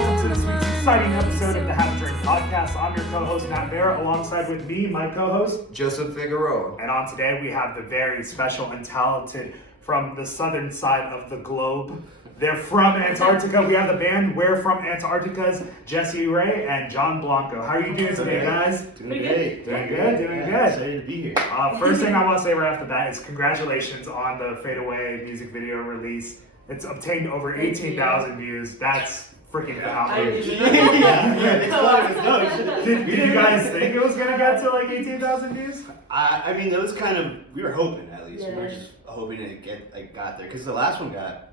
welcome to this week's exciting episode of the Have a Drink podcast. I'm your co-host, Matt Barrett, alongside with me, my co-host, Joseph Figueroa. And on today, we have the very special and talented from the southern side of the globe. They're from Antarctica. We have the band We're From Antarctica's Jessie Ray and John Blanco. How are you doing today, guys? Doing great. Doing good. Excited to be here. First thing I want to say right off the bat is congratulations on the Fade Away music video release. It's obtained over 18,000 views. That's freaking phenomenal. Did you guys think it was going to get to like 18,000 views? I mean, that was kind of, we were hoping at least. We were just hoping it got there. Because the last one got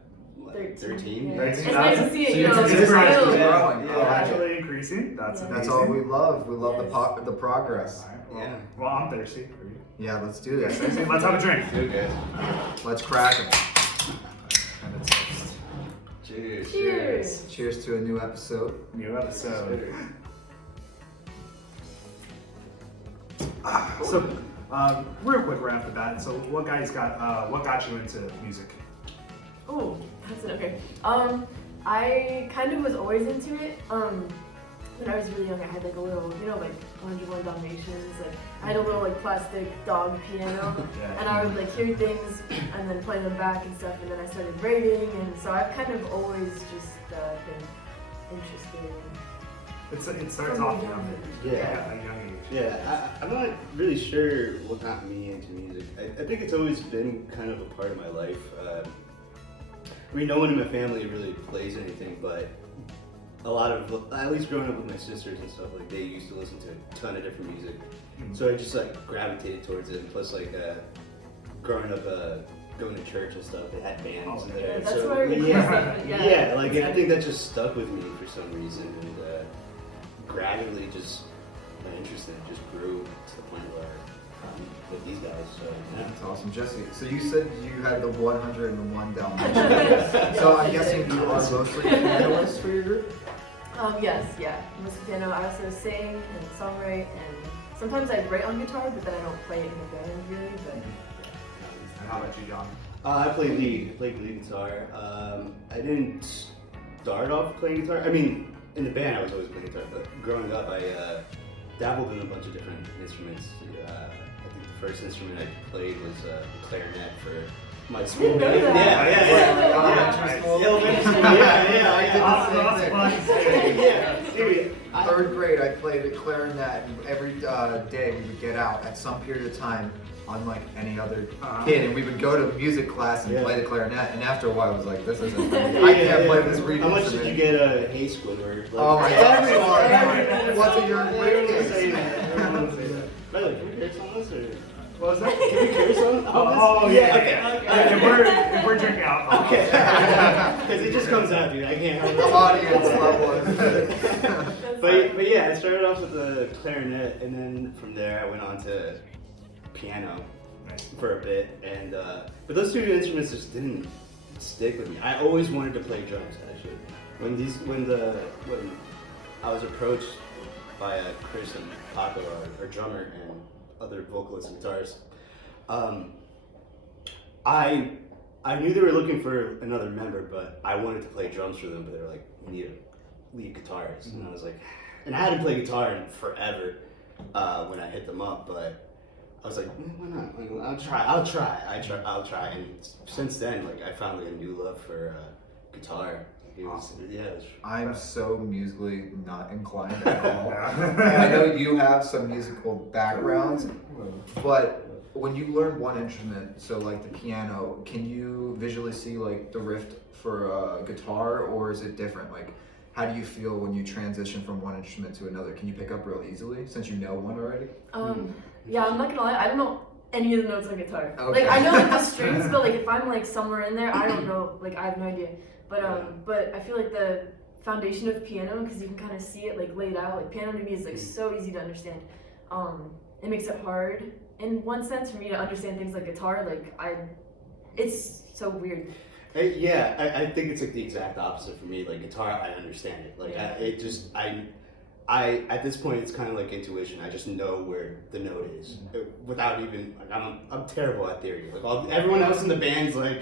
13. Yeah. It's nice to see it, It's growing. Gradually increasing. That's all we love. We love the progress. Right, well, I'm thirsty. Yeah, let's do this. Let's have a drink. Okay. Let's crack them. Cheers. Cheers to a new episode. So, real quick right off the bat. So, what got you into music? Oh, that's it. Okay. I kind of was always into it. When I was really young, I had like a little, like 101 Dalmatians. Like I had a little like plastic dog piano, and I would like hear things and then play them back and stuff. And then I started writing, and so I've kind of always just been interested in. It starts off young. At a young age. Yeah, I'm not really sure what got me into music. I think it's always been kind of a part of my life. I mean, no one in my family really plays anything, but a lot of, at least growing up with my sisters and stuff, like they used to listen to a ton of different music. So I just like gravitated towards it. And plus, like growing up, going to church and stuff, they had bands in there. That's so, where like I think that just stuck with me for some reason, and gradually just my interest in it just grew to the point where with these guys. So That's awesome, Jesse. So you said you had the 101 Dalmatians. So I'm guessing you are mostly pianists for your group? Yes, mostly piano. I also sing and songwrite, and sometimes I write on guitar, but then I don't play it in the band really. But And how about you, John? I played lead guitar. I didn't start off playing guitar. I mean, in the band I was always playing guitar, but growing up I dabbled in a bunch of different instruments. I think the first instrument I played was clarinet for my school band. Third grade, I played the clarinet, and every day we would get out at some period of time, unlike any other kid, and we would go to music class and play the clarinet, and after a while I was like, this isn't I can't play this reed. How much did you get a hay squidward? Oh my god, what's in your grade? By the way, can we curse on this, or? What was that? Can we curse on this? Okay. If we're drinking alcohol. Okay. Because it just comes out, dude. I can't help it. The audience level. But yeah, I started off with the clarinet, and then from there I went on to piano for a bit, and but those two instruments just didn't stick with me. I always wanted to play drums, actually. When I was approached by Chris and Paco, our drummer, and other vocalists and guitarists, I knew they were looking for another member, but I wanted to play drums for them, but they were like, we need a lead guitarist. And I was like, and I hadn't played guitar in forever when I hit them up, but I was like, why not? Like, I'll try. And since then, like, I found like a new love for guitar. I'm so musically not inclined at all. I know you have some musical backgrounds, but when you learn one instrument, so like the piano, can you visually see like the riff for guitar, or is it different? Like, how do you feel when you transition from one instrument to another? Can you pick up real easily since you know one already? Yeah, I'm not gonna lie, I don't know any of the notes on guitar. Okay. Like I know like the strings, but like if I'm like somewhere in there, I don't know. Like I have no idea. But I feel like the foundation of piano, because you can kind of see it like laid out. Like piano to me is like so easy to understand. It makes it hard in one sense for me to understand things like guitar. Like it's so weird. I think it's like the exact opposite for me. Like guitar, I understand it. Like I at this point it's kind of like intuition. I just know where the note is without even like I'm terrible at theory. Like everyone else in the band's like,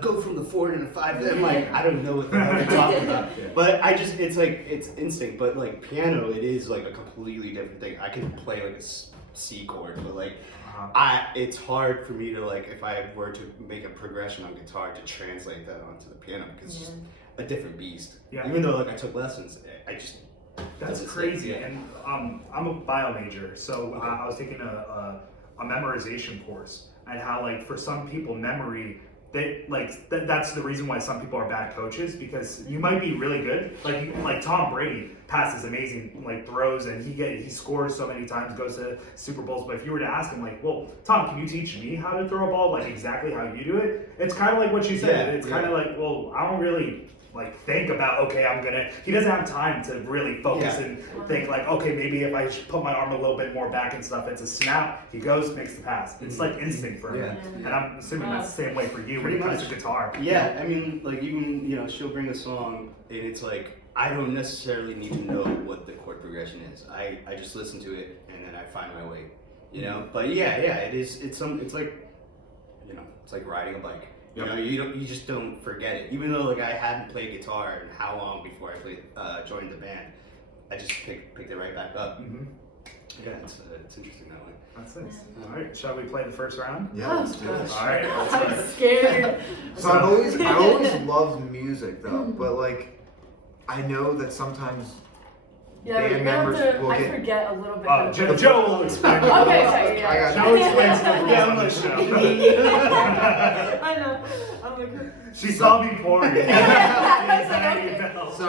go from the 4 to the 5. I'm like, I don't know what the hell you're talking about. But it's like, it's instinct. But like piano, it is like a completely different thing. I can play like a C chord, but like, it's hard for me to like, if I were to make a progression on guitar, to translate that onto the piano, because it's just a different beast. Even though like I took lessons, I just. That's crazy. And I'm a bio major, so I was taking a memorization course, and how like for some people memory, they like that's the reason why some people are bad coaches, because you might be really good, like Tom Brady passes amazing like throws, and he scores so many times, goes to Super Bowls, but if you were to ask him like, well, Tom, can you teach me how to throw a ball like exactly how you do it? It's kind of like what you said. It's kind of like, well, I don't really like think about, okay, he doesn't have time to really focus and think like, okay, maybe if I put my arm a little bit more back and stuff, it's a snap, he goes, makes the pass. It's like instinct for him. And I'm assuming that's the same way for you when it comes to guitar. I mean, like even, she'll bring a song and it's like, I don't necessarily need to know what the chord progression is. I just listen to it and then I find my way, But it's like, it's like riding a bike. You just don't forget it. Even though like I hadn't played guitar in how long before I joined the band, I just picked it right back up. Yeah, it's interesting that way. That's nice. All right, shall we play the first round? Yeah, let's do it. All right. I'm scared. So I always loved music though, but like I know that sometimes band members will I get. forget a little bit. Joe will explain. Okay, sorry, I got Joe explains the rules on the show. I know. I'm like, She saw me pouring. So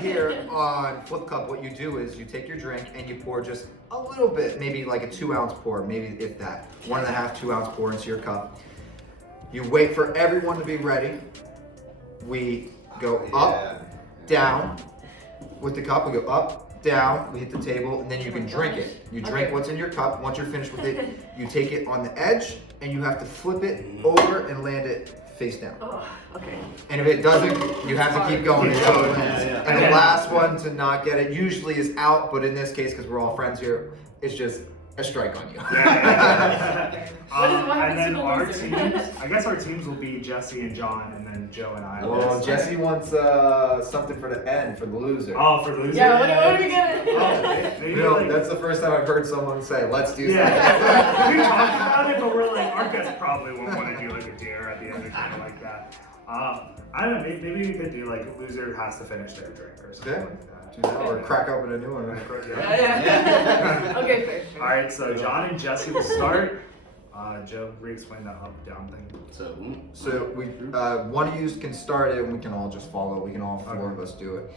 here on Flip Cup, what you do is you take your drink and you pour just a little bit, maybe like a 2-ounce pour, maybe if that, 1.5, 2-ounce pour into your cup. You wait for everyone to be ready. We go up, down with the cup. We go up, down. We hit the table, and then you can drink it. You drink what's in your cup. Once you're finished with it, you take it on the edge, and you have to flip it over and land it face down. oh, okay. And if it doesn't, you have to keep going until it lands. And the last one to not get it usually is out, but in this case, because we're all friends here, it's just a strike on you. What And happens then to the our loser? teams, I guess our teams will be Jessie and John, and then Joe and I. Well, Jessie wants something for the end, for the loser. Oh, for the loser? Yeah, what are we getting? That's the first time I've heard someone say, let's do Yeah. that. We talked about it, but we're like, our guests probably won't want to do like a dare at the end or something like that. I don't know, maybe we could do like loser has to finish their drink or something like that. Or crack open a new one. Yeah. Okay, fair. All right, so John and Jessie will start. Joe, re-explain that up-down thing. So we one of you can start it, and we can all just follow. We can all four of us do it.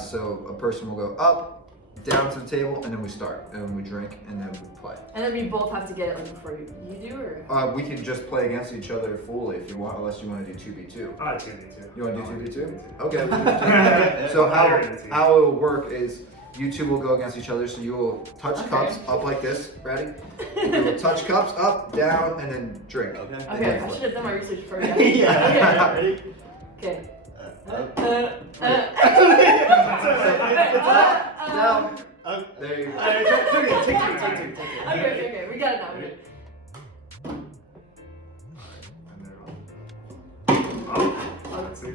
So a person will go up, down to the table, and then we start, and we drink, and then we play. And then we both have to get it like before you do, or? We can just play against each other fully if you want, unless you want to do 2v2. 2v2. You want to do 2v2? Okay. We can do 2v2. So how it will work is you two will go against each other. So you will touch cups up like this. Ready? You will touch cups up, down, and then drink. Okay, I should have done my research first. Yeah. Ready? Okay. Down. There you go. Okay, we got it now. Let's see.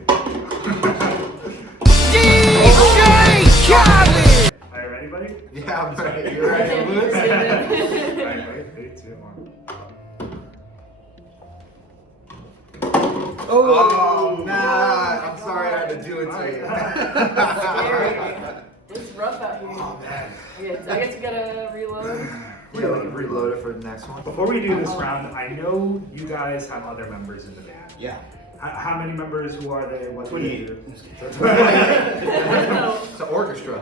Are you ready, buddy? Yeah, I'm ready. You ready to lose? Alright, wait, 3, 2, 1. Oh, nah. I'm sorry I had to do it to you. Scary. It's rough out here. Oh, man. Okay, I guess we gotta reload. Yeah, we can reload it for the next one. Before we do this round, I know you guys have other members in the band. Yeah. How many members? Who are they? What do they do? It's an orchestra.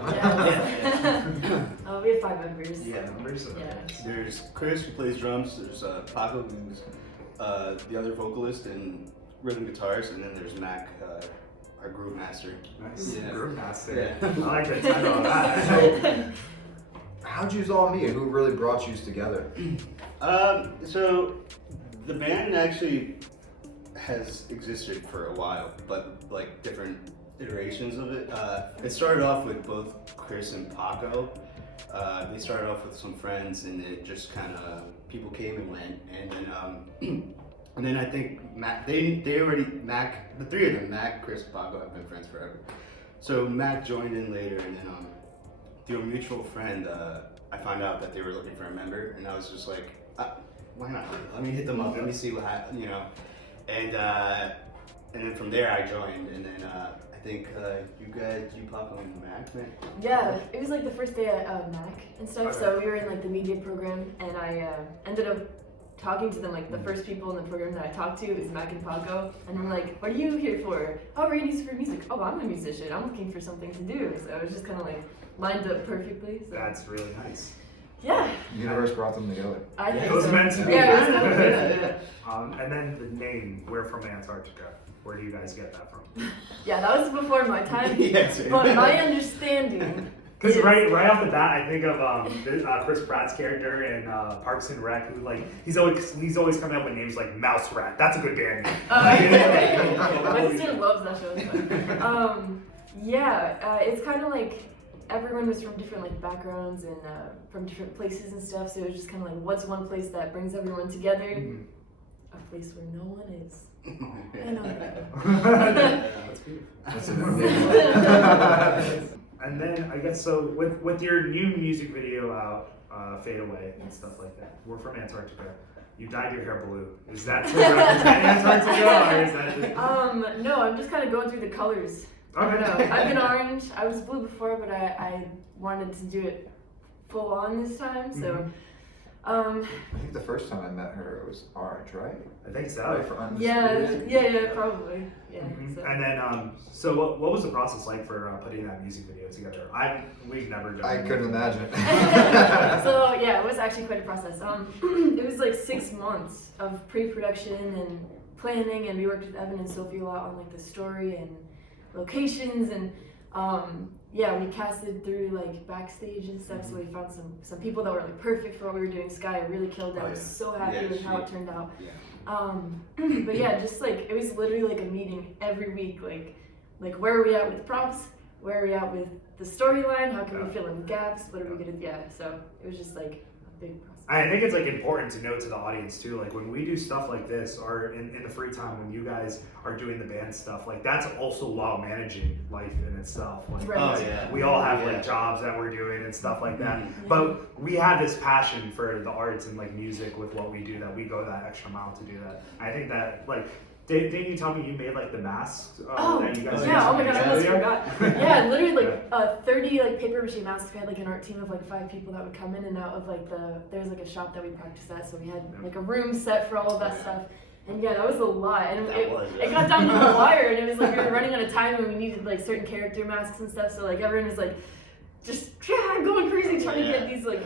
Oh, we have 5 members. Yeah. Members? Yeah. There's Chris who plays drums. There's Paco who's the other vocalist and rhythm guitars, and then there's Mac, our groove master. Nice. Yeah. Groove master. Yeah. I like the title of that. How'd you all meet? Who really brought you together? So the band actually has existed for a while, but like different iterations of it. It started off with both Chris and Paco. They started off with some friends, and it just kind of people came and went. And then And then I think Mac, the three of them, Mac, Chris, Paco, have been friends forever. So Mac joined in later, and then through a mutual friend, I found out that they were looking for a member, and I was just like, why not? Let me hit them up. Let me see what happens, you know. And then from there I joined, and then I think you Paco and Mac, man. Yeah, it was like the first day at Mac and stuff. Okay. So we were in like the media program, and I ended up talking to them. Like the first people in the program that I talked to is Mac and Paco, and I'm like, "What are you here for?" "Oh, we're gonna use for music." "Oh, I'm a musician. I'm looking for something to do." So it was just kind of like lined up perfectly. So. That's really nice. Yeah. The universe brought them together. I think It was so. meant to be. Yeah, it was meant to be. And then the name, we're from Antarctica. Where do you guys get that from? Yeah, that was before my time. Yes. But my understanding. Because is- right off the bat, I think of Chris Pratt's character in Parks and Rec, who like he's always coming up with names like Mouse Rat. That's a good band name. My sister loves that show. It's fun. It's kind of like everyone was from different like backgrounds and from different places and stuff. So it was just kind of like, what's one place that brings everyone together? Mhm. A place where no one is. I know. That's beautiful. That's amazing. And then I guess so with your new music video out, Fade Away and stuff like that. We're from Antarctica. You dyed your hair blue. Is that to represent Antarctica, or is that just... No, I'm just kind of going through the colors. I don't know. I've been orange. I was blue before, but I wanted to do it full on this time. So, I think the first time I met her, it was orange, right? I think so. Right, for Undisputed. yeah, probably. Yeah. Mhm. So. And then, so what was the process like for putting that music video together? We've never done. I couldn't imagine. So yeah, it was actually quite a process. It was like 6 months of pre-production and planning, and we worked with Evan and Sophie a lot on like the story and locations, and we casted through like backstage and stuff. So we found some people that were like perfect for what we were doing. Sky really killed it. I was so happy with how it turned out. Yeah. But yeah, just like it was literally like a meeting every week. Like where are we at with props? Where are we at with the storyline? How can we fill in gaps? What are we gonna? Yeah. So it was just like a big process. I think it's like important to note to the audience too, like when we do stuff like this, or in the free time when you guys are doing the band stuff, like that's also while managing life in itself. Like Right. Oh yeah. we all have Yeah. like jobs that we're doing and stuff like that. Mhm. But we have this passion for the arts and like music with what we do, that we go that extra mile to do that. I think that like didn't you tell me you made like the masks that you guys yeah! Oh my god, I almost video? forgot. Yeah, literally like 30 like paper mache masks. We had like an art team of like 5 people that would come in and out of like there was like a shop that we practiced at, so we had like a room set for all of that stuff. And yeah, that was a lot, and it got down to the wire, and it was like we were running out of time, and we needed like certain character masks and stuff. So like everyone was like just going crazy trying to get these like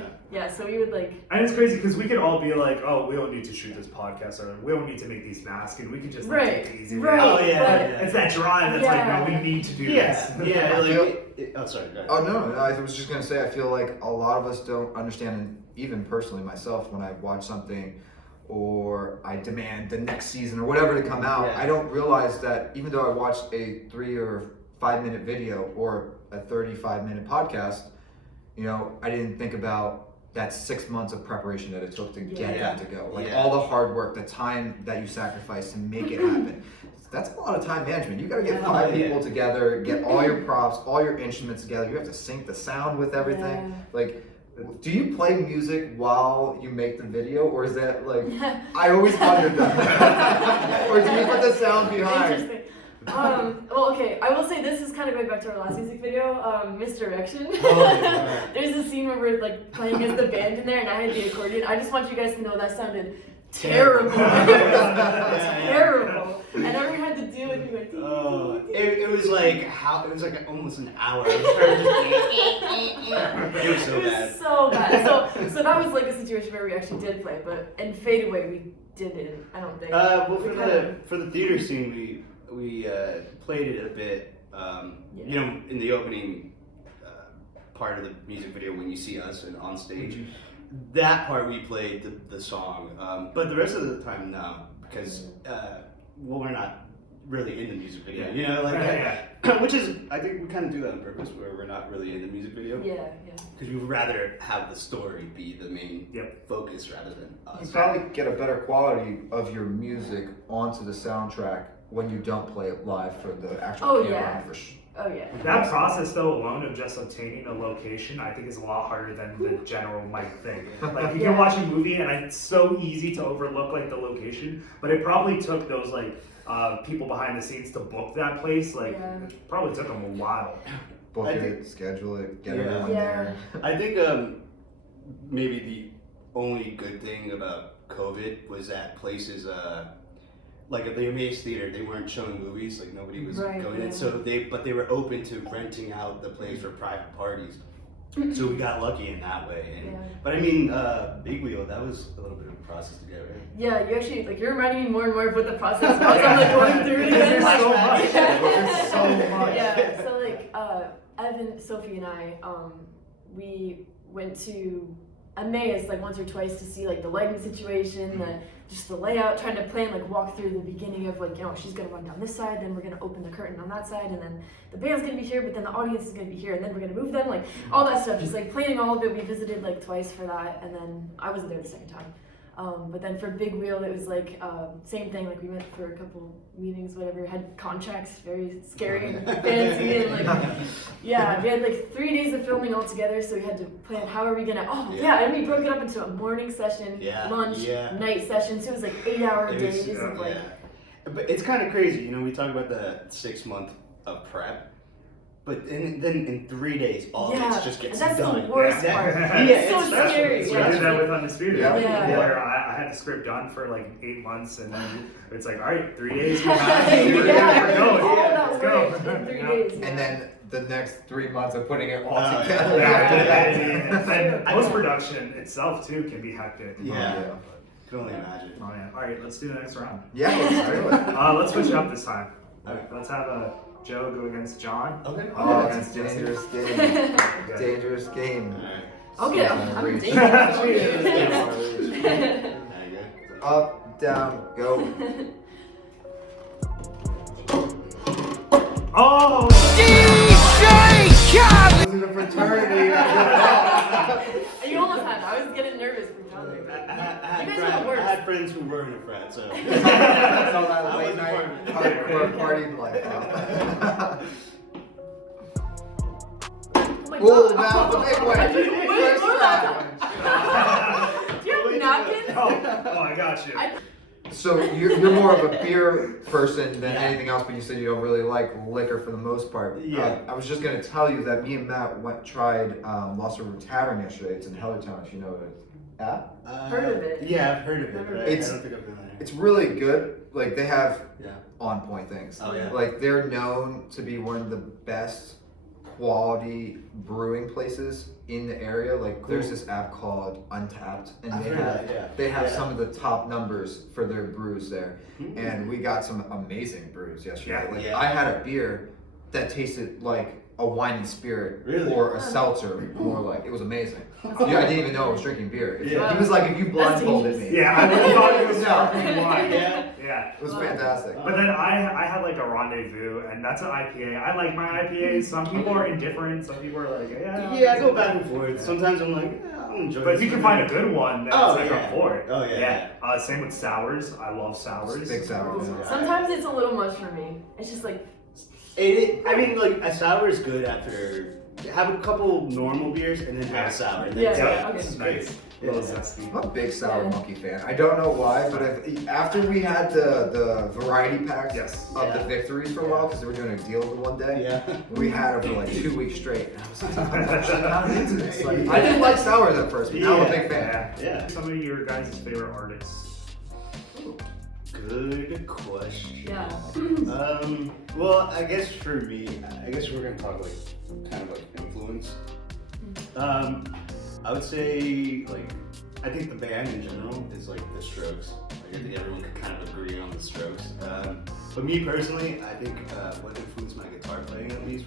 so we would like. And it's crazy because we could all be like, oh, we don't need to shoot this podcast, or we don't need to make these masks, and we could just like, take it easy. Right. Oh yeah. But- yeah. It's that drive that's like, no, we need to do this. Yeah. I feel- Oh, sorry. Go ahead. Oh no, I was just gonna say I feel like a lot of us don't understand, and even personally myself, when I watch something or I demand the next season or whatever to come out, Yeah. I don't realize that even though I watched a 3 or 5 minute video or a 35-minute podcast, you know, I didn't think about that 6 months of preparation that it took to get Yeah. that to go. Like Yeah. all the hard work, the time that you sacrifice to make it happen. That's a lot of time management. You gotta get 5 people together, get all your props, all your instruments together. You have to sync the sound with everything. Yeah. Like, do you play music while you make the video, or is that like? I always wondered that. Or do you put the sound behind? Interesting. Well, okay, I will say this is kind of going back to our last music video, Misdirection. yeah. There's a scene where we're like playing as the band in there, and I had the accordion. I just want you guys to know that sounded terrible. Terrible. And everyone had to deal with me like. It was like almost an hour. It was so It was bad. so bad. So that was like a situation where we actually did play, but in Fade Away we didn't. I don't think. Well, We for the theater scene, we played it a bit. You know, in the opening part of the music video when you see us and on stage, that part we played the song. But the rest of the time, no, because we're not really in the music video. Yeah. You know, like Yeah. which is I think we kind of do that on purpose, where we're not really in the music video. Yeah. Because we would rather have the story be the main Yep. focus rather than You us. probably get a better quality of your music onto the soundtrack when you don't play it live for the actual Oh, camera. yeah. Oh yeah. That process though alone of just obtaining a location, I think is a lot harder than the general might think. Like you can watch a movie and it's so easy to overlook like the location, but it probably took those like people behind the scenes to book that place. Like it probably took them a while. Book I it, schedule it, get Yeah. everyone Yeah. there. I think maybe the only good thing about COVID was that places like at the Amaze Theater, they weren't showing movies, like nobody was Right, going in, yeah. so they were open to renting out the place for private parties. So we got lucky in that way. And, Yeah. But I mean, Big Wheel, that was a little bit of a process to get right. Yeah, you actually like you're reminding me more and more of what the process was. I'm like going through it again. There's so much. Yeah. There's so much. Yeah. So like Evan, Sophie, and I, we went to Emmaus like once or twice to see like the lighting situation, just the layout, trying to plan like walk through the beginning of like, you know, she's gonna run down this side, then we're gonna open the curtain on that side, and then the band's gonna be here, but then the audience is gonna be here, and then we're gonna move them, like all that stuff, just like planning all of it. We visited like twice for that, and then I wasn't there the second time. But then for Big Wheel, it was like same thing. Like we went for a couple meetings, whatever. Had contracts, very scary and fancy, and like yeah, we had like 3 days of filming all together. So we had to plan how are we gonna. Oh yeah, and we broke it up into a morning session, lunch, night session. So it was like 8-hour days of like. But it's kind of crazy, you know. We talk about the 6 month of prep. But then in 3 days, all this just gets that's done. the worst part. It's so scary. So I did that with Undisputed. Yeah. Where I had the script done for like 8 months, and then it's like, all right, 3 days. We're going. Let's go. In 3 days. And then the next 3 months of putting it all Oh, together. And post-production itself too can be hectic. Yeah. Can only imagine. Oh yeah. All right, let's do the next round. Yeah, let's do it. Let's switch it up this time. Okay. Let's have Joe go against John. Okay. Oh, it's a dangerous game. Dangerous game. Okay, So, I'm reach. dangerous. Up, down, go. Oh! I was in a fraternity. You almost had. I was getting nervous for John there. I You guys are the worst. had friends who were in a frat, so. That's all that I late was night part of hardcore partying life. Oh my Ooh, God. now the big one. Wait, First what? round. Do you have napkins? Oh, I got you. So you're more of a beer person than anything else, but you said you don't really like liquor for the most part. Yeah. I was just gonna tell you that me and Matt tried Lost River Tavern yesterday. It's in Hellertown, if you know it. Yeah? Heard of it. Yeah, I've heard of it, but I It's- don't think I've been there. It's really good. Like they have Yeah. on point things. Oh, yeah. Like they're known to be one of the best quality brewing places in the area. Like there's this app called Untapped, and I've they heard have that, yeah. they have Yeah. some of the top numbers for their brews there. Mhm. And we got some amazing brews yesterday. Yeah. Like Yeah. I had a beer that tasted like a wine and spirit Really? or a seltzer, more like it was amazing. Yeah, I didn't even know I was drinking beer. Yeah. He was like, if you blindfolded me. Yeah, I really thought it was sparkling wine. Yeah. Yeah. It was fantastic. But then I had like a rendezvous, and that's an IPA. I like my IPAs. Some people are indifferent. Some people are like, yeah. Yeah, I go back and forth. Sometimes I'm like, yeah, I'll enjoy But if this. you can find a good one, that's Oh, like yeah. up for it. Oh, yeah. Same with sours. I love sours. Big sour. Yeah. Sometimes it's a little much for me. It's just like, I mean, like, a sour is good after. Have a couple normal beers and then have a sour. And then Yeah, Yeah, okay. it's nice. A little zesty. I'm a big Sour Yeah. Monkey fan. I don't know why, but after we had the variety packs Yes. of the victories for a while, because they were doing a deal the one day, Yeah. we had it for like 2 weeks straight. And I was like, I'm actually not into this. Like, I didn't like sours at first, but now I'm a big fan. Yeah. Some of your guys' favorite artists. Good question. yeah. Well, I guess for me, I guess we're gonna talk like kind of like influence. I would say like I think the band in general is like the Strokes. Like, I think everyone could kind of agree on the Strokes. But me personally, I think what influenced my guitar playing at least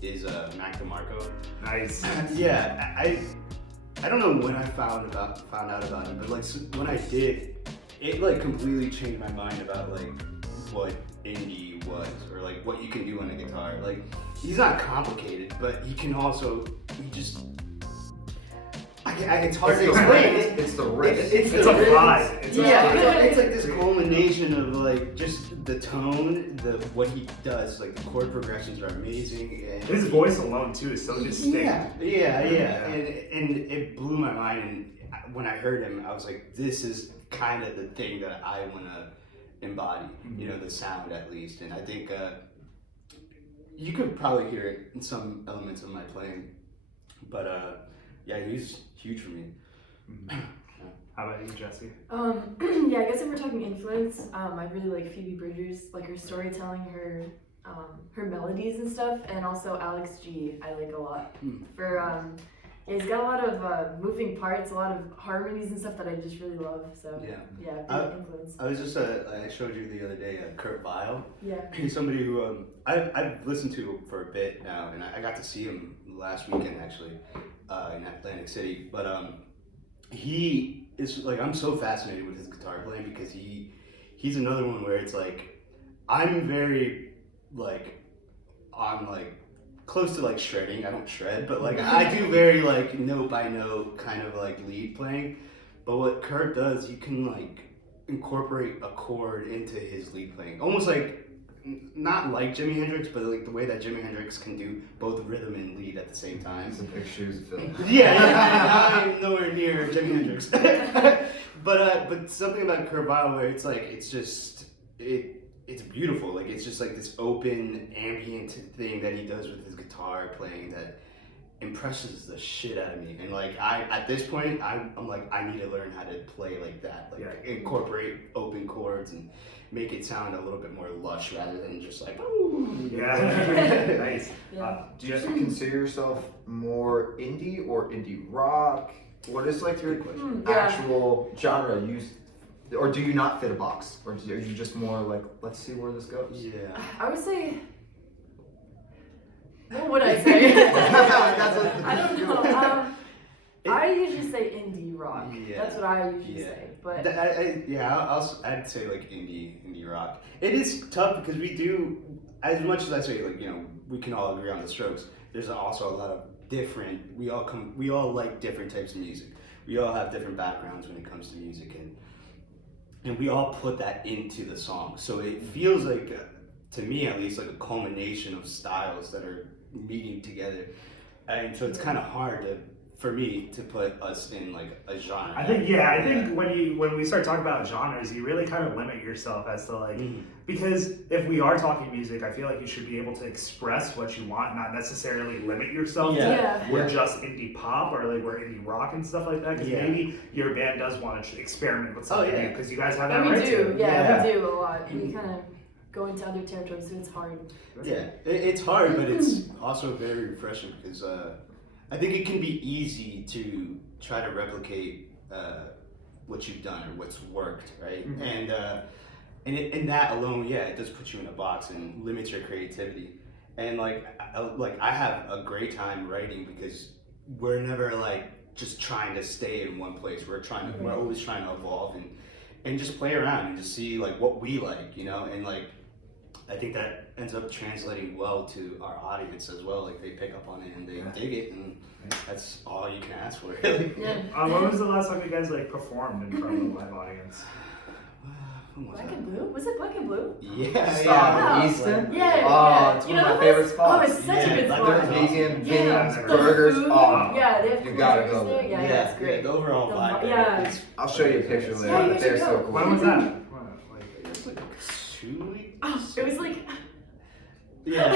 is Mac DeMarco. Nice. Yeah, I don't know when I found out about him, but like when I did, it like completely changed my mind about like what indie was, or like what you can do on a guitar. Like, he's not complicated, but he can also, it's hard to explain. It's the riff. It's a vibe. It's like this culmination of like just the tone, what he does. Like the chord progressions are amazing. And his voice alone too is so distinct. Yeah. And it blew my mind. And when I heard him, I was like, this is kind of the thing that I want to embody. You know, the sound at least. And I think you could probably hear it in some elements of my playing, but yeah, he's huge for me. How about you, Jessie? Yeah, I guess if we're talking influence, I really like Phoebe Bridgers, like her storytelling, her melodies and stuff, and also Alex G. I like a lot. For yeah, he's got a lot of moving parts, a lot of harmonies and stuff that I just really love. So yeah, big influence. I was just I showed you the other day Kurt Vile. Yeah. He's somebody who I've listened to for a bit now, and I got to see him last weekend actually in Atlantic City. But he is like, I'm so fascinated with his guitar playing because he's another one where it's like I'm very like on like close to like shredding. I don't shred, but like I do very like note by note kind of like lead playing. But what Kurt does, he can like incorporate a chord into his lead playing, almost like not like Jimi Hendrix, but like the way that Jimi Hendrix can do both rhythm and lead at the same time. Some big shoes to fill. Yeah, I'm nowhere near Jimi Hendrix. but something about Kurt Vile where it's like it's beautiful. Like it's just like this open ambient thing that he does with his guitar playing that impresses the shit out of me. And like at this point I'm like, I need to learn how to play like that. Like incorporate open chords and make it sound a little bit more lush rather than just like, ooh. Yeah. Nice. Yeah. Do you consider yourself more indie or indie rock? What is like your actual genre? Or do you not fit a box? Or are you just more like, let's see where this goes? Yeah. I would say. What would I say? I don't know. I usually say indie rock. Yeah. That's what I usually say. But I'd say like indie rock. It is tough because we do, as much as I say like, you know, we can all agree on the Strokes. There's also a lot of different. We all like different types of music. We all have different backgrounds when it comes to music, and we all put that into the song. So it feels like, to me at least, like a culmination of styles that are meeting together, and so it's kind of hard for me to put us in like a genre. I think when we start talking about genres, you really kind of limit yourself as to like, because if we are talking music, I feel like you should be able to express what you want, not necessarily limit yourself to we're just indie pop or like we're indie rock and stuff like that. Because maybe your band does want to experiment with something new, because you guys have that we right do. too. Yeah, we do a lot. We kind of go into other territories, so it's hard. Yeah, it's hard, but it's also very refreshing because I think it can be easy to try to replicate what you've done or what's worked, right? And that alone, it does put you in a box and limits your creativity. And like I have a great time writing because we're never like just trying to stay in one place. We're always trying to evolve and just play around and just see like what we like, you know, and like I think that ends up translating well to our audience as well. Like they pick up on it and they dig it, and that's all you can ask for, really. When was the last time you guys like performed in front of a live audience? Black and Blue? Was it Black and Blue? Yeah. Stop. Easton? Yeah. Oh, it's one of my favorite spots. Oh, it's such a good spot. Their vegan things, The burgers. food, Oh, they have you gotta go there. there. Yeah, it's great. The overall vibe. Yeah. I'll show you a picture later. Yeah, you They're should so go. cool. When was that? It's like 2 weeks. Oh, it was like. Yeah.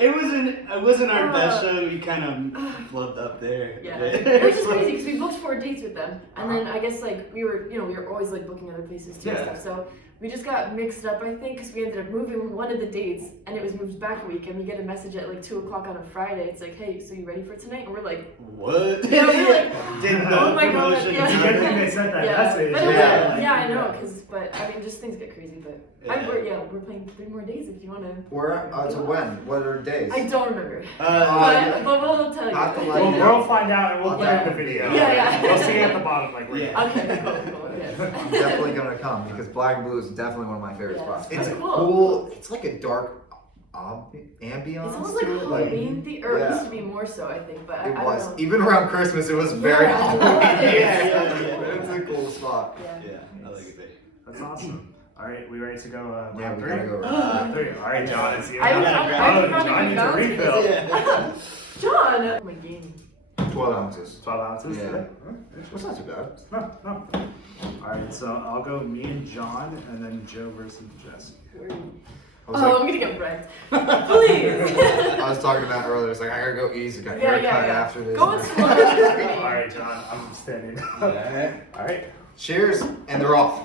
It wasn't our best show. We kind of flubbed up there. Yeah. It was just crazy because we booked 4 dates with them, and then I guess like we were always like booking other places too and stuff. So we just got mixed up, I think, because we ended up moving one of the dates, and it was moved back a week, and we get a message at like 2 o'clock on a Friday. It's like, hey, so you ready for tonight? And we're like, what? Yeah, we're like, Did oh my god, promotion. It's a good thing they sent that message. But I know, but I mean, just things get crazy. But we're playing 3 more days if you want to. Where? To when? What are days? I don't remember. Uh, but we'll tell you. I have to let you know. We'll find out and we'll put it in the video. Yeah. We'll see it at the bottom, like we're Okay, cool. Yes. I'm definitely gonna come because Black and Blue is definitely one of my favorite Yes. spots. That's It's cool. cool. It's like a dark ambiance. It's almost like to it, Halloween, or it yeah. used to be more so, I think. But It I was don't know. even around Christmas. It was very Yeah, I Halloween. love it. Yeah. It's a cool spot. Yeah, I like it there. That's awesome. All right, we ready to go? Yeah, round we three? gotta go. Round three. All right, John, it's you. I Oh, found John needs a a refill. Yeah. John! Oh my game. 12 ounces. 12 ounces. Yeah. That's not too bad. No. All right, so I'll go me and John, and then Joe versus Jesse. I was, Oh, like, I'm gonna get wrecked. Please! I was talking about earlier. It's like I gotta go easy. Got Yeah, haircut yeah. after this. Go slow. All right, John, I'm standing up. All right. Cheers, and they're off.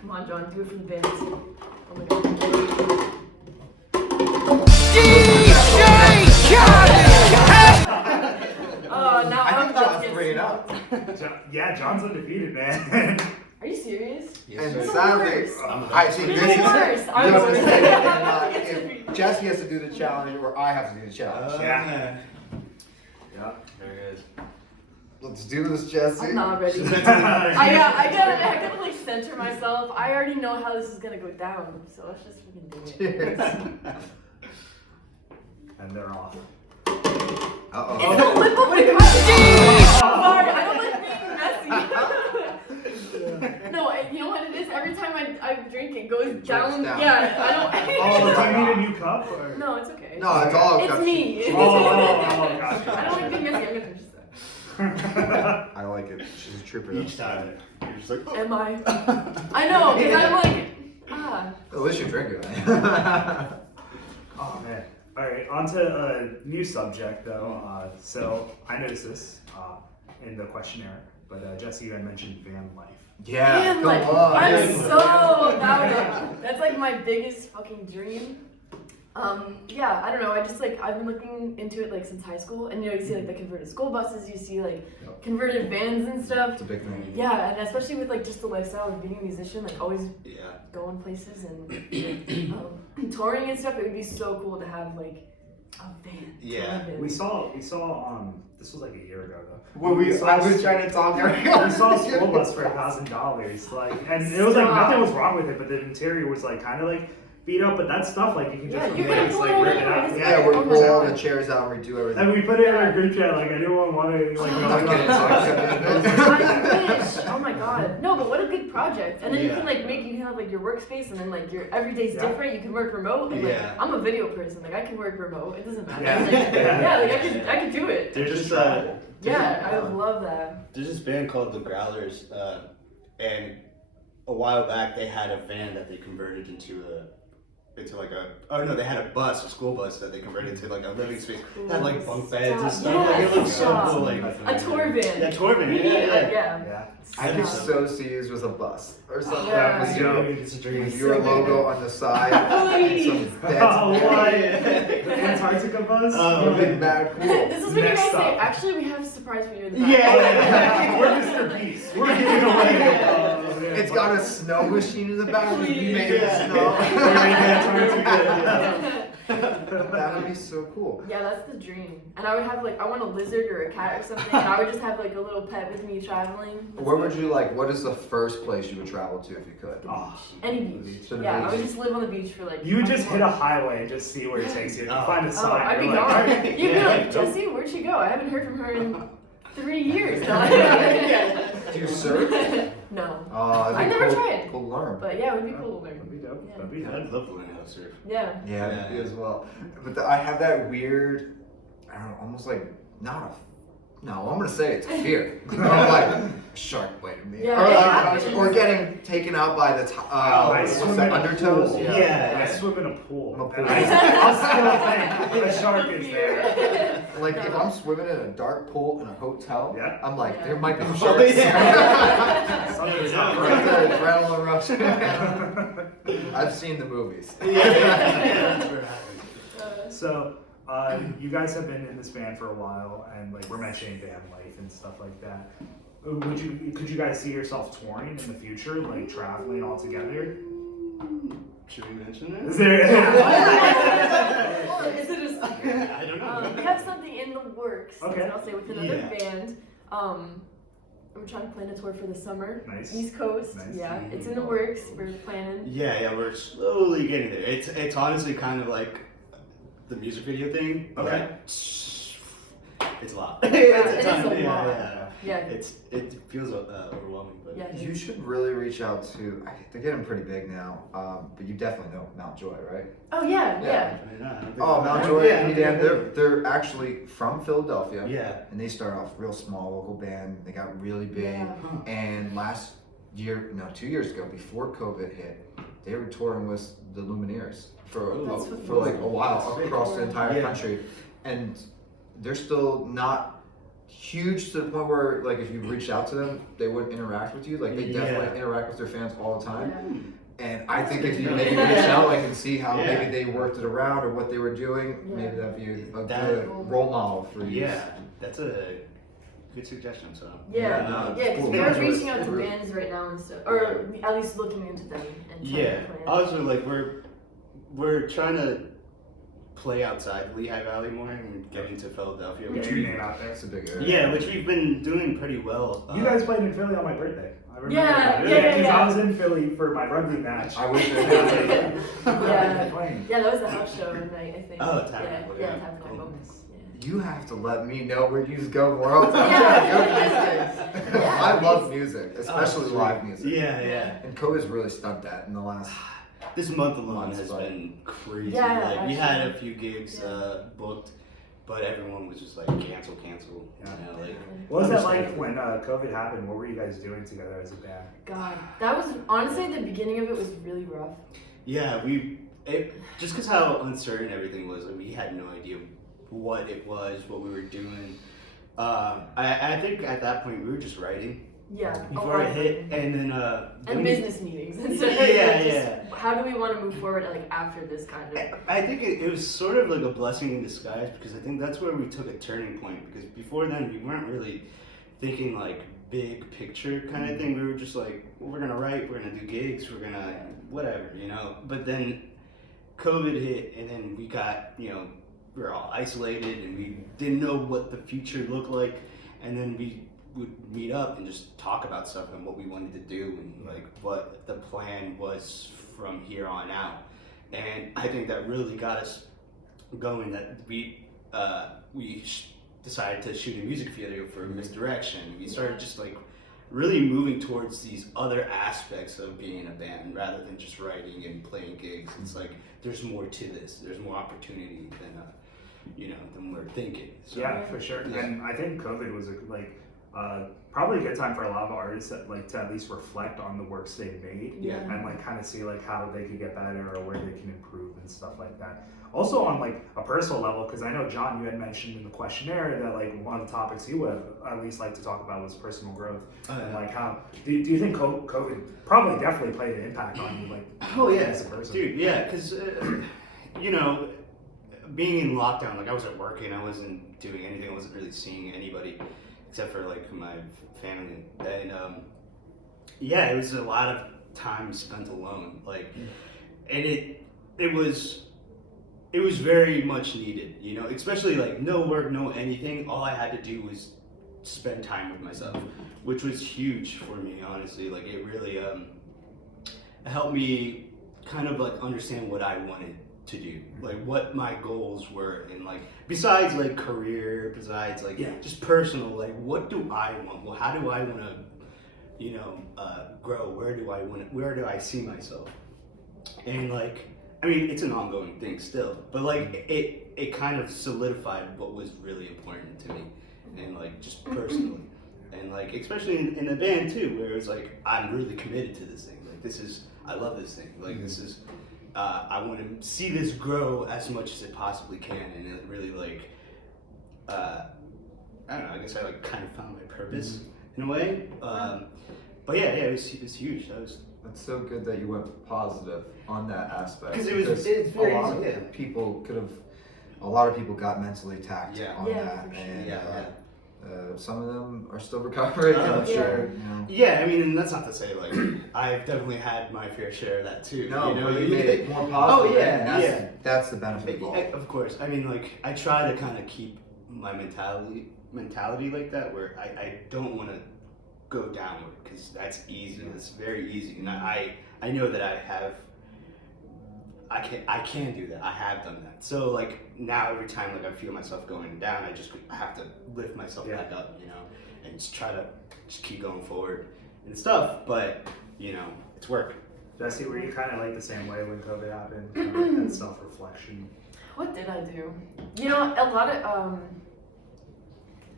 Come on, John, do it for the bands. Oh my god. Oh, now I I'm think about John's to get 3-0. Yeah, John's undefeated, man. Are you serious? And You're the sadly, worst. I think You're this the is worst. I'm no, the this is worst. if Jesse has to do the challenge or I have to do the challenge. Yeah. Yeah. There it is. Let's do this, Jesse. I'm not ready. I gotta like center myself. I already know how this is gonna go down, so let's just freaking do it. Cheers. And they're off. Uh-oh. It's the lip of my cup. I'm sorry, I don't like being messy. No, you know what it is? Every time I drink, it goes It down. drips down. Yeah, I don't. Oh, do you need a new cup? Or? No, it's okay. No, it's all. It's me. Gotcha. I don't like being messy. I'm gonna finish this. I like it. She's a trooper. Each time. You're just like, oh. Am I? I know, because I'm like, ah. At least you're drinking. Oh man. All right, on to a new subject though. So I noticed this in the questionnaire, but Jesse, you had mentioned van life. Yeah, Man, come like, on. I'm so about it. That's like my biggest fucking dream. Yeah, I don't know. I just like I've been looking into it like since high school, and you know you see like the converted school buses, you see like converted vans and stuff. It's a big thing. Yeah, and especially with like just the lifestyle of being a musician, like always Yeah. going places and touring and stuff. It would be so cool to have like a van. to Yeah. live in. We saw this was like a year ago though. When I was trying to talk We saw a school bus for $1,000, like, and it was like nothing was wrong with it, but the interior was like kind of like beat up, but that stuff like you can just Yeah, you can replace, pull like it rip it over. out. It's Yeah, like, we oh my pull all God. the chairs out and redo everything. And we put it in our group chat, like I didn't want to like I'm not kidding. I wish. Oh my god. No, but what a good project. And then you Yeah. can like you can have like your workspace, and then like your every day's Yeah. different. You can work remote. And, like, Yeah. I'm a video person. Like I can work remote. It doesn't matter. Yeah. Like, Yeah. like I could do it. There's Just this, Yeah, I would love that. there's this band called the Growlers, and a while back they had a van that they converted into they had a bus, a school bus that they converted into like a living space. It had like bunk beds and stuff. Yeah, Like it looked so stop. cool. Like A tour van. Yeah, tour van. We need, Yeah. Yeah. I could so see you as a bus or something. Yeah. That was It's a dream. with your logo on the side. Please. Some Oh, dead what? The Antarctica bus? Oh, It would be mad cool. This is when you guys Next say, up. actually, we have a surprise for you in the back. Yeah. We're Mr. Beast. We're giving away. It's got a snow machine in the back. We Please. made it Yeah. snow. That would be so cool. Yeah, that's the dream. And I would have like, I want a lizard or a cat or something, and I would just have like a little pet with me traveling. Where would you like? What is the first place you would travel to if you could? Oh, Any beach. To the Yeah, I would beach. just live on the beach for like. you would just hit a month. highway and just see where it takes you. If you Oh. find a Oh, sign. I'd be you're gone. like, "All right." You'd be Yeah. like, Jessie, where'd she go? I haven't heard from her in 3 years. Do you surf? No. Oh, it'd be I've never cool, tried. Cool to learn. But yeah, it would be cool to learn. That'd be dope. Yeah. That'd be dope. I'd love to learn how to surf. Yeah. Yeah, Yeah. me as well. But I have that weird, I don't know, almost like no, I'm gonna say it's fear. I'm like a shark biting me, Yeah, or, it like, happens. or getting taken out by the I what's swim that, in a undertows. pool. Yeah. I swim in a pool. In a And pool. I'll still think a shark is there. Like if I'm swimming in a dark pool in a hotel, Yeah. I'm like Yeah. there might be Oh, sharks. yeah. Something's not Right right. there, adrenaline rush. I've seen the movies. So, you guys have been in this band for a while, and like we're mentioning van life and stuff like that. Could you guys see yourself touring in the future, like traveling all together? Should we mention it? Is there? Or is it a secret? I don't know. We have something in the works. Okay. I'll say with another Yeah. band. I'm trying to plan a tour for the summer. Nice. East Coast. Nice. Yeah, it's in the works. We're planning. Yeah, we're slowly getting there. It's honestly kind of like the music video thing. Okay. It's a lot. Yeah, It's it is ton. a lot. Yeah. Yeah. It feels overwhelming, but Yeah. You should really reach out to. They're getting pretty big now, but you definitely know Mount Joy, right? Oh yeah, Yeah. yeah. I mean, I don't think Oh, Mount I- Joy, yeah, I don't think I know. they're actually from Philadelphia. Yeah. And they started off real small local band. They got really big. Yeah. And last year, no, 2 years ago, before COVID hit, they were touring with the Lumineers for That's for like a while That's sick. across the entire Yeah. country, and they're still not huge to the point where like if you reached out to them, they wouldn't interact with you. Like they definitely Yeah. interact with their fans all the time. Yeah. And I think if you Yeah. maybe reach out like and see how Yeah. maybe they worked it around or what they were doing, Yeah. maybe that'd be a That- good role model for you. Yeah, that's a good suggestion. So Yeah, Yeah, no, yeah, because cool. we Yeah, are so reaching it's out to really- bands right now and stuff, or at least looking into them and trying yeah, to plan. also like we're trying to play outside the Lehigh Valley more and get into Philadelphia, Get which your we name out there. That's a big area. yeah, which we've been doing pretty well. You guys played in Philly on my birthday. I remember Yeah, that. yeah, because yeah. I was in Philly for my rugby match. I wish they Yeah. Yeah, that was the house show night, I think. Oh, yeah, Tabernacle, yeah, yeah. Tabernacle Cool. bonus. Yeah. You have to let me know where you go more often. I'm Yeah. trying to go to these things. Yeah. I love music, especially sweet. live music. Yeah. And COVID's really stumped that in the last. This month alone Months, has but- been crazy. Yeah, like we had a actually. few gigs Yeah. Booked, but everyone was just like cancel. Yeah. You know, like What was that like Understandable. when COVID happened? What were you guys doing together as a band? God, that was honestly the beginning of it was really rough. yeah, just because how uncertain everything was, like, we had no idea what it was, what we were doing. I think at that point we were just writing Yeah. before it hit, and then And we- business meetings and so Yeah. how do we want to move forward like after this kind of I think it was sort of like a blessing in disguise because I think that's where we took a turning point because before then we weren't really thinking like big picture kind of thing. We were just like, well, we're gonna write, we're gonna do gigs, we're gonna whatever, you know. But then COVID hit and then we got, we were all isolated and we didn't know what the future looked like. And then we would meet up and just talk about stuff and what we wanted to do and like what the plan was from here on out. And I think that really got us going. That we decided to shoot a music video for Misdirection. We started just like really moving towards these other aspects of being a band rather than just writing and playing gigs. It's like there's more to this. There's more opportunity than we're thinking. So, Yeah, for sure. Yeah. And I think COVID was probably a good time for a lot of artists that to at least reflect on the works they've made. Yeah. And kind of see how they could get better or where they can improve and stuff like that. Also on a personal level, because I know John, you had mentioned in the questionnaire that one of the topics you would at least like to talk about was personal growth. Oh, yeah. And how do you think COVID probably definitely played an impact on you Oh yeah, as a person? dude. Yeah, because being in lockdown, I was at work and I wasn't doing anything. I wasn't really seeing anybody except for my family. And it was a lot of time spent alone. And it was very much needed. Especially no work, no anything. All I had to do was spend time with myself, which was huge for me. Honestly, it really helped me kind of understand what I wanted to do, what my goals were, and besides career, besides just personal, what do I want? Well, how do I want to, grow? Where do I see myself? And it's an ongoing thing still, but it kind of solidified what was really important to me, and just personally, and especially in the band too, where it's I'm really committed to this thing. I love this thing. This is. I want to see this grow as much as it possibly can, and it really I don't know. I guess I kind of found my purpose in a way. But it was huge. That's so good that you went positive on that aspect. Because it's very a lot easy, of people a lot of people got mentally attacked Yeah. on Yeah, that, for sure. and some of them are still recovering. Oh, I'm yeah. sure. Yeah, I mean, and that's not to say I've definitely had my fair share of that too. No, but you made it more positive. Oh, yeah, and yeah. That's the benefit of all. Of course. I mean, I try to kind of keep my mentality like that, where I don't want to go downward because that's easy. It's very easy, and I know that I can do that. I have done that. So like now every time like I feel myself going down, I have to lift myself back up, you know, and just try to just keep going forward and stuff. But you know, it's work. Jessie, were you kind of like the same way when COVID happened? Kind of like that self-reflection. What did I do? You know, a lot of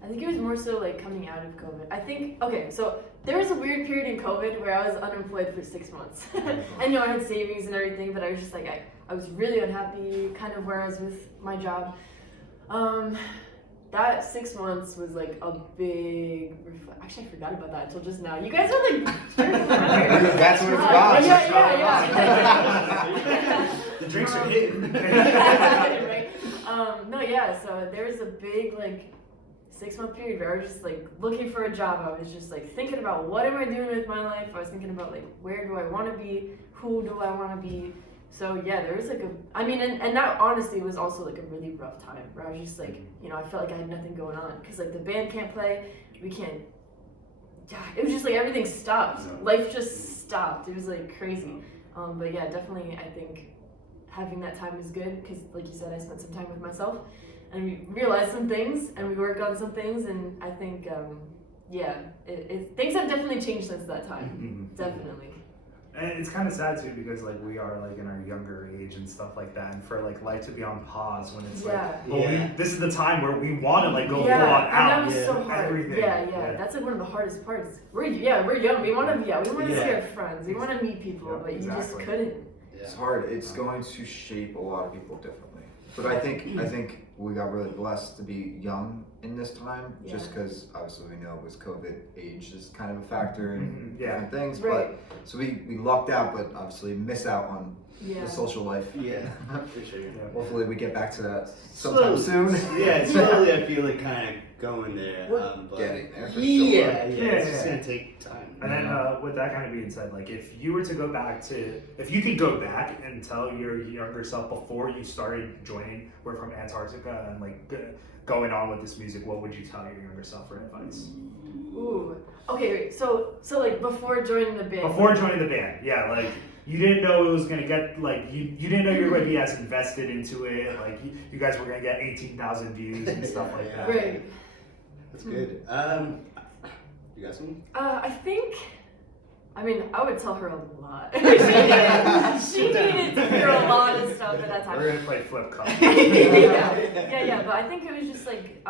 I think it was more so like coming out of COVID. I think, okay, so there was a weird period in COVID where I was unemployed for 6 months. I know I had savings and everything, but I was just like, I was really unhappy kind of where I was with my job. That 6 months was like a big, actually I forgot about that until just now. You guys are like, That's what it's about. Yeah. The drinks are hitting. Right? No, yeah, so there was a big like 6 month period where I was just like looking for a job. I was just like thinking about what am I doing with my life. I was thinking about like where do I want to be, who do I want to be. So yeah, there was like and that honestly was also like a really rough time where I was just like, you know, I felt like I had nothing going on because like the band can't play, we can't. Yeah, it was just like everything stopped. Life just stopped. It was like crazy. But yeah, definitely I think having that time was good because like you said, I spent some time with myself. And we realized some things, and we worked on some things, and I think, things have definitely changed since that time. Definitely. And it's kind of sad too because like we are like in our younger age and stuff like that, and for like life to be on pause when it's this is the time where we want to like go full on out. And that was so hard. Everything. Yeah. That's like one of the hardest parts. We're young. We want to see our friends. We want to meet people, but you just couldn't. It's hard. It's going to shape a lot of people differently. But I think we got really blessed to be young in this time, just because obviously we know it was COVID. Age is kind of a factor in different things. Right. But so we lucked out, but obviously miss out on the social life. Yeah, for sure. Hopefully we get back to that sometime soon. Yeah, slowly I feel like kind of going there. But getting there for sure. It's just gonna take time. And then with that kind of being said, like if you could go back and tell your younger self before you started joining, we're from Antarctica and like going on with this music, what would you tell your younger self for advice? Ooh. Okay, wait. So like before joining the band. Before joining the band, yeah, like you didn't know it was gonna get like you didn't know you were gonna be as invested into it. Like you guys were gonna get 18,000 views and stuff like that. Right. That's good. You got something? I would tell her a lot. She needed to hear a lot of stuff at that time. We're gonna play flip cup. Yeah. But I think it was just like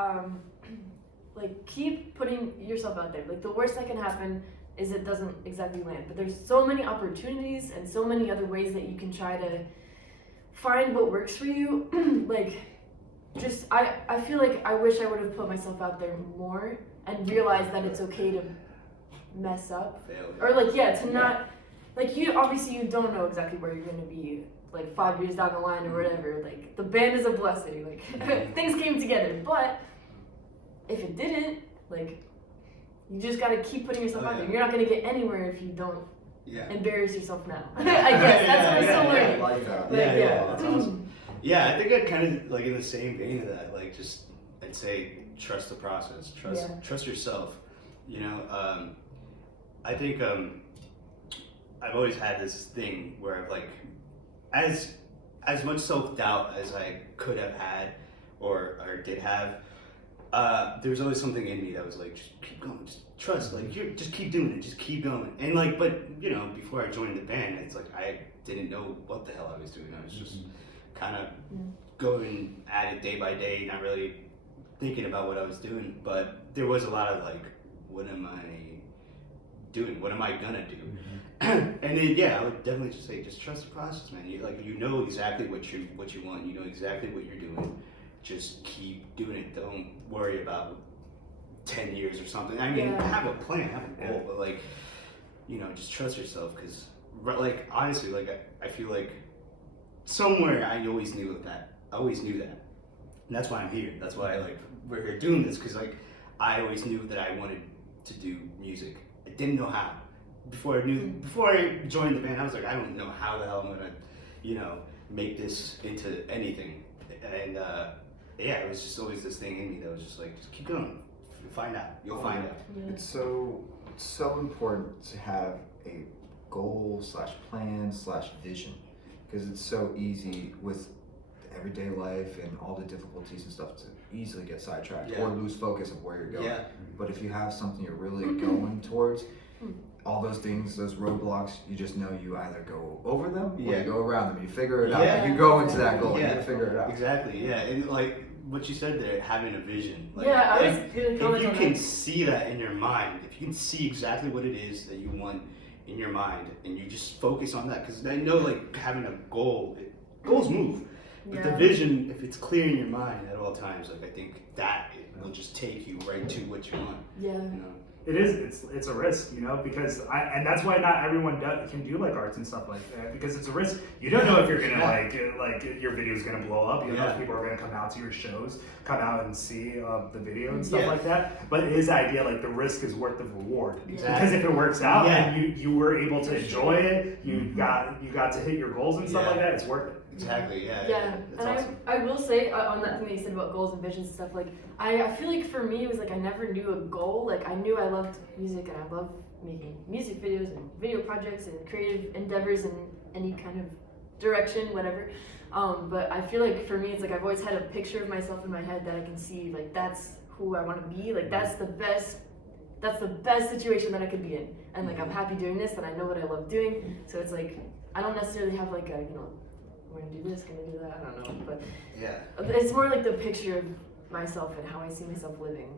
keep putting yourself out there. Like the worst that can happen is it doesn't exactly land. But there's so many opportunities and so many other ways that you can try to find what works for you. I feel like I wish I would have put myself out there more and realized that it's okay to mess up. Or not, like you don't know exactly where you're going to be like 5 years down the line or whatever. Like the band is a blessing, like things came together, but if it didn't, like you just got to keep putting yourself out there. You're not going to get anywhere if you don't embarrass yourself now. I guess that's what I'm still learning. I like that. That's awesome. Yeah, I think I'd kind of like in the same vein of that, like just I'd say trust the process, trust yourself. You know, I think I've always had this thing where I've like as much self-doubt as I could have had or did have. There was always something in me that was like, just keep going, just trust, like just keep doing it, just keep going. And like, but you know, before I joined the band, it's like I didn't know what the hell I was doing. I was just kind of going at it day by day, not really thinking about what I was doing. But there was a lot of like, what am I doing? What am I gonna do? And then I would definitely just say, just trust the process, man. You know exactly what you want. You know exactly what you're doing. Just keep doing it. Don't worry about 10 years or something. I mean, have a plan, have a goal, but like, you know, just trust yourself. Because, like, honestly, like, I feel like somewhere I always knew that. I always knew that. And that's why I'm here. That's why, like, we're here doing this. Because, like, I always knew that I wanted to do music. I didn't know how. Before I joined the band, I was like, I don't know how the hell I'm gonna, you know, make this into anything. And it was just always this thing in me that was just like, just keep going, find out, you'll find out. It's so it's so important to have a goal/plan/vision, because it's so easy with everyday life and all the difficulties and stuff to easily get sidetracked or lose focus of where you're going. Yeah. But if you have something you're really going towards, all those things, those roadblocks, you just know you either go over them or you go around them. You figure it out. Yeah. You go into that goal. Yeah. You figure it out. Exactly. Yeah, and like what you said there, having a vision. Like, Yeah, I was if gonna comment you on can that. see that in your mind, if you can see exactly what it is that you want in your mind, and you just focus on that, because I know like having a goal, goals move, but the vision, if it's clear in your mind at all times, like I think that will just take you right to what you want. Yeah. You know? It is. It's a risk, you know, because and that's why not everyone can do like arts and stuff like that, because it's a risk. You don't know if you're gonna like your video is gonna blow up. You don't know if people are gonna come out to your shows, come out and see the video and stuff like that. But it is the idea, like the risk is worth the reward, because if it works out and you were able to enjoy it, you got to hit your goals and stuff like that. It's worth it. Exactly. Yeah. Yeah, That's and awesome. I will say on that thing that you said about goals and visions and stuff, like I feel like for me it was like I never knew a goal. Like I knew I loved music and I love making music videos and video projects and creative endeavors in any kind of direction, whatever. But I feel like for me it's like I've always had a picture of myself in my head that I can see, like that's who I want to be. Like that's the best situation that I could be in, and like I'm happy doing this and I know what I love doing. So it's like I don't necessarily have like a we're gonna do this, gonna do that, I don't know, but it's more like the picture of myself and how I see myself living.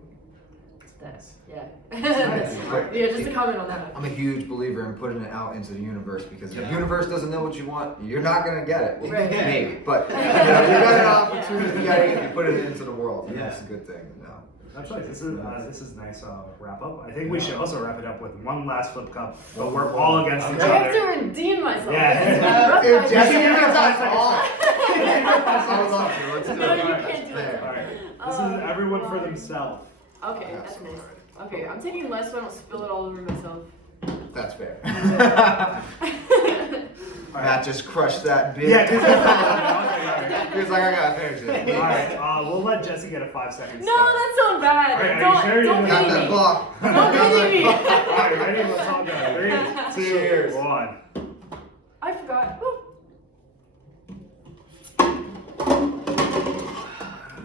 Yeah, just a comment on that. I'm a huge believer in putting it out into the universe, because if the universe doesn't know what you want, you're not gonna get it. Right. Maybe, but you got an opportunity to get it if you put it into the world. Yeah. That's a good thing. No. That's right. This is nice wrap up. I think we should also wrap it up with one last flip cup, but we're all against each I have to other. redeem myself. Yeah. Dude, Jessie, Give you're her not 5 seconds. all. I would love to. Let's do No, it. you can't do that. All right. This is everyone for themselves. Okay, that's nice. Okay, I'm taking less so I don't spill it all over myself. That's fair. All Matt just crushed that bit. Yeah, because He was like, I gotta finish it. all right, we'll let Jessie get a 5 second No, start. that's so bad. All right, are you Don't sure you don't Got pity that me. clock. Don't pity me. All right, ready? Let's all go. 3, 2, Cheers. 1. I forgot. Woo.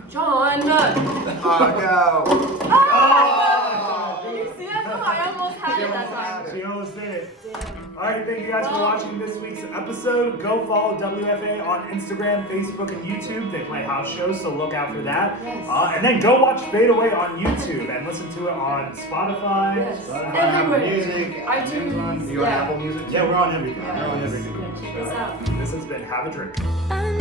John. Oh no. Ah! Did you see that? I almost had it that time. She almost did it. Damn. All right, thank you guys for watching this week's episode. Go follow WFA on Instagram, Facebook, and YouTube. They play house shows, so look out for that. Yes. And then go watch Fade Away on YouTube and listen to it on Spotify. Yes. Apple Everywhere. Music, iTunes. You on Apple Music? Yeah, we're on everything. We're on everything. Yeah, check us out. This has been Have a Drink. I